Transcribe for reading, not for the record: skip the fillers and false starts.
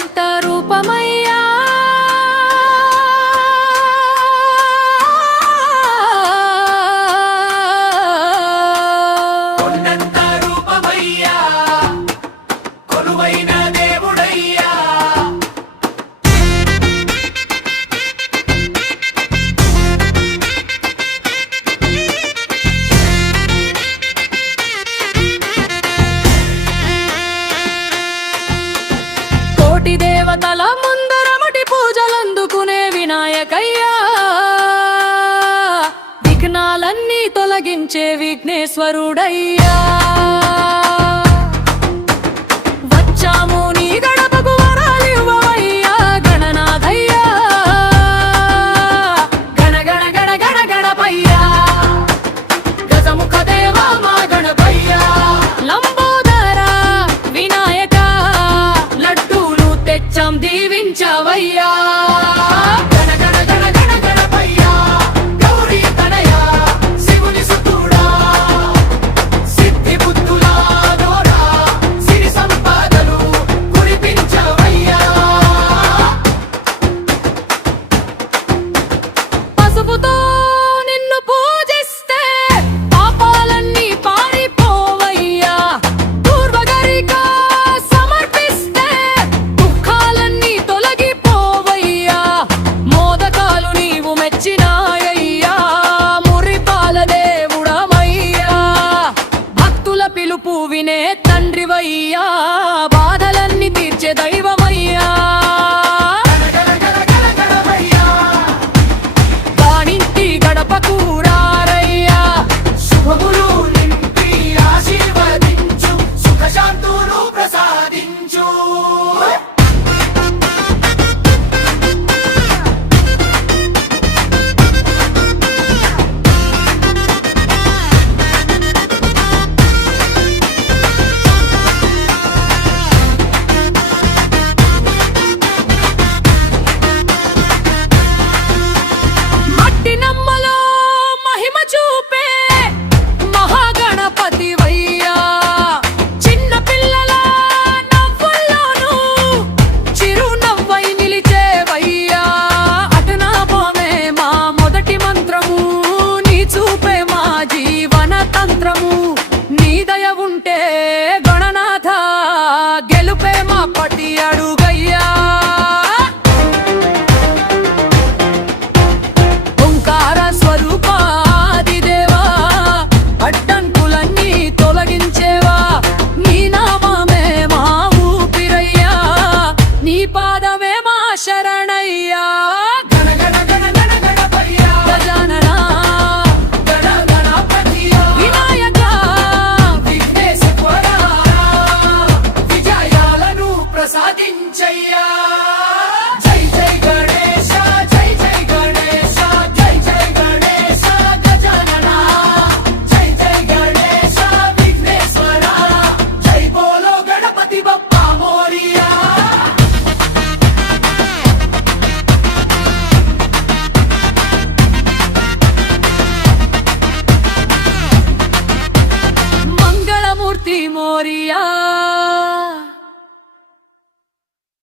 కొండంత రూపమయ్యా కొండంత రూపమయ్యా కొలువైన దేవుడయ్యా కోటి దేవతల ముందరమటి పూజలందుకునే వినాయకయ్యా విఘ్నాలన్నీ తొలగించే విఘ్నేశ్వరుడయ్యా వచ్చాము నీ గడపకు వరాలివ్వవయ్యా గణనాథయ్యా గణ గణ గణ గణ గణపయ్యా గజముఖ దేవా మా గణపయ్యా లంబోదర వినాయక లడ్డూలు తెచ్చాం దీవించవయ్యా గణ గణ గణ గణ గణపయ్యా గౌరీ తనయా శివుని సుతుడా సిద్ధి బుద్ధులా నోరా సిరి సంపదలు కురిపించవయ్యా పసుపుతో నిన్ను పూజిస్తే పాపాలన్నీ పారిపోవయ్యా పూర్వగరిక సమర్పిస్తే దుఃఖాలన్నీ తొలగిపోవయ్యా మోదకాలు నీవు మెచ్చినాయ్యా మురిపాల దేవుడమయ్యా భక్తుల పిలుపు వినే తండ్రివయ్యా బాధలన్నీ తీర్చే దైవమయ్యా గణ గణ గణ గణపయ్యా దానింటి గడపకు రారయ్యా శుభములు నింపి ఆశీర్వదించు సుఖశాంతులు ప్రసాదించు మట్టి నమ్మలో మహిమ చూపే మహాగణపతివయ్యా చిన్న పిల్లల నవ్వుల్లోనూ చిరునవ్వై నిలిచేవయ్యా అటనాభమే మా మొదటి మంత్రము నీ చూపే మా జీవన తంత్రము